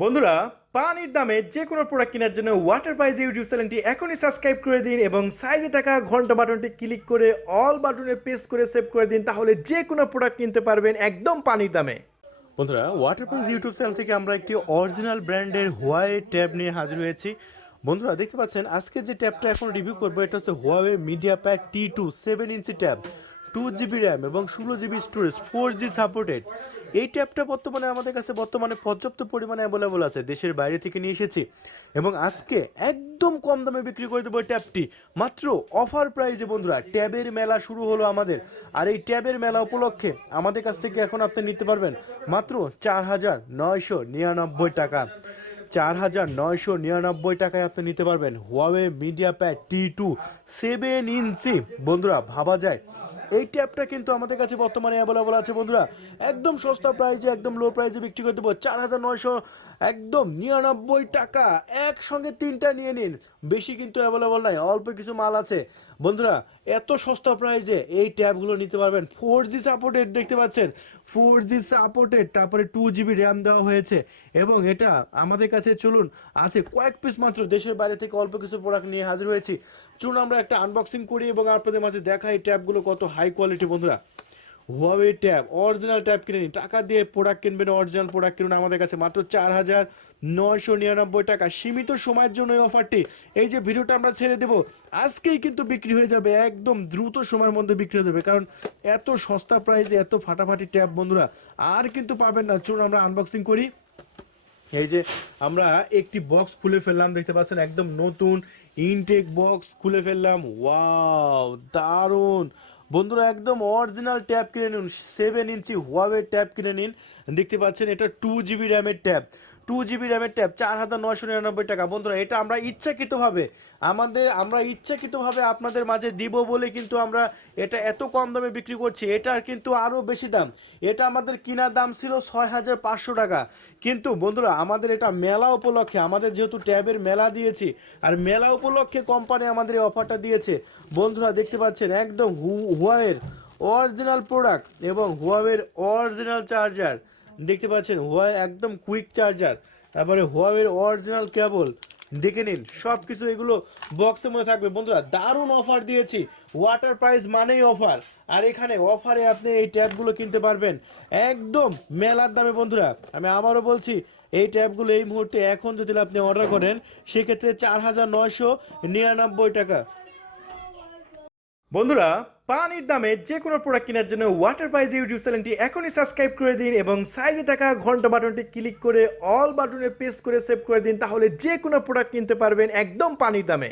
বন্ধুরা, পানির দামে যে কোনো প্রোডাক্ট কেনার জন্য ওয়াটার প্রাইজ ইউটিউব চ্যানেলটি এখনই সাবস্ক্রাইব করে দিন এবং সাইডে থাকা ঘন্টা বাটনটি ক্লিক করে অল বাটনে প্রেস করে সেভ করে দিন, তাহলে যে কোনো প্রোডাক্ট কিনতে পারবেন একদম পানির দামে। বন্ধুরা, ওয়াটার প্রাইজ ইউটিউব চ্যানেল থেকে আমরা একটি অরিজিনাল ব্র্যান্ডের হুয়াওয়ে ট্যাব নিয়ে হাজির হয়েছি। বন্ধুরা দেখতে পাচ্ছেন, আজকে যে ট্যাবটা এখন রিভিউ করবো এটা হচ্ছে হুয়াওয়ে মিডিয়া প্যাক T2 7 ইঞ্চি ট্যাব, 2 GB র্যাম এবং 16 GB স্টোরেজ, 4G সাপোর্টেড। এই ট্যাবটা বর্তমানে আমাদের কাছে পর্যাপ্ত পরিমাণে অ্যাভেলেবল আছে, দেশের বাইরে থেকে নিয়ে এসেছি এবং আজকে একদম কম দামে বিক্রি করে দেবো এই ট্যাবটি মাত্র অফার প্রাইসে। বন্ধুরা, ট্যাবের মেলা শুরু হলো আমাদের, আর এই ট্যাবের মেলা উপলক্ষে আমাদের কাছ থেকে এখন আপনি নিতে পারবেন মাত্র 4,999 টাকা। 4,999 টাকায় আপনি নিতে পারবেন হুয়াওয়ে মিডিয়া প্যাড T2 7 ইঞ্চি। বন্ধুরা, ভাবা যায় এই ট্যাবটা কিন্তু আমাদের কাছে বর্তমানে অ্যাভেলেবল আছে। বন্ধুরা, একদম সস্তা প্রাইসে, একদম লো প্রাইসে বিক্রি করে দেবো 4,999 টাকা। একসঙ্গে তিনটা নিয়ে নিন, বেশি কিন্তু অ্যাভেলেবল নাই, অল্প কিছু মাল আছে। বন্ধুরা, এত সস্তা প্রাইসে এই ট্যাবগুলো নিতে পারবেন। 4G সাপোর্টেড, দেখতে পাচ্ছেন 4G সাপোর্টেড, তারপরে 2 GB র্যাম দেওয়া হয়েছে এবং এটা আমাদের কাছে চলুন আছে কয়েক পিস মাত্র, দেশের বাইরে থেকে অল্প কিছু প্রোডাক্ট নিয়ে হাজির হয়েছি। চলুন আমরা একটা আনবক্সিং করি এবং আপনাদের মাঝে দেখাই ট্যাবগুলো কত হাই কোয়ালিটি। বন্ধুরা, হুয়াওয়ে ট্যাব, অরিজিনাল ট্যাব কিনে নিন, টাকা দিয়ে প্রোডাক্ট কিনবেন, অরিজিনাল প্রোডাক্ট কিনুন আমাদের কাছে মাত্র 4,999 টাকা। সীমিত সময়ের জন্য এই অফারটি, এই যে ভিডিওটা আমরা ছেড়ে দেবো আজকেই কিন্তু বিক্রি হয়ে যাবে, একদম দ্রুত সময়ের মধ্যে বিক্রি হয়ে যাবে, কারণ এত সস্তা প্রাইসে এত ফাটাফাটি ট্যাব বন্ধুরা আর কিন্তু পাবেন না। চলুন আমরা আনবক্সিং করি। এই যে আমরা একটি বক্স খুলে ফেললাম, দেখতে পাচ্ছেন একদম নতুন ইনটেক বক্স খুলে ফেললাম। ওয়াও, দারুণ! বন্ধুরা, একদম অরিজিনাল ট্যাব কিনে নিন, 7 ইঞ্চি হুয়াওয়ে ট্যাব কিনে নিন। দেখতে পাচ্ছেন এটা 2 GB র্যামের ট্যাব, 2 GB র্যামের ট্যাব, 4,999 টাকা। বন্ধুরা, এটা আমরা ইচ্ছাকৃতভাবে আপনাদের মাঝে দিব বলে কিন্তু আমরা এটা এত কম দামে বিক্রি করছি। এটার কিন্তু আরও বেশি দাম, এটা আমাদের কিনার দাম ছিল 6,500 টাকা। কিন্তু বন্ধুরা, আমাদের এটা মেলা উপলক্ষে, আমাদের যেহেতু ট্যাবের মেলা দিয়েছি, আর মেলা উপলক্ষে কোম্পানি আমাদের এই অফারটা দিয়েছে। বন্ধুরা, দেখতে পাচ্ছেন একদম হুয়াওয়ের অরিজিনাল প্রোডাক্ট এবং হুয়াওয়ের অরিজিনাল চার্জার, দেখতে পাচ্ছেন হুয়াওয়ে একদম কুইক চার্জার, তারপরে হুয়াওয়ের অরিজিনাল কেবল, দেখে নিন সব কিছু এগুলো বক্সের মধ্যে থাকবে। বন্ধুরা, দারুণ অফার দিয়েছি, ওয়াটার প্রাইস মানেই অফার, আর এখানে অফারে আপনি এই ট্যাবগুলো কিনতে পারবেন একদম মেলার দামে। বন্ধুরা, আমি আবারও বলছি, এই ট্যাবগুলো এই মুহূর্তে এখন যদি আপনি অর্ডার করেন সেক্ষেত্রে 4,999 টাকা। বন্ধুরা, পানির দামে যে কোনো প্রোডাক্ট কেনার জন্য ওয়াটার প্রাইজ ইউটিউব চ্যানেলটি এখনই সাবস্ক্রাইব করে দিন এবং সাইডে থাকা ঘন্টা বাটনটি ক্লিক করে অল বাটনে প্রেস করে সেভ করে দিন, তাহলে যে কোনো প্রোডাক্ট কিনতে পারবেন একদম পানির দামে।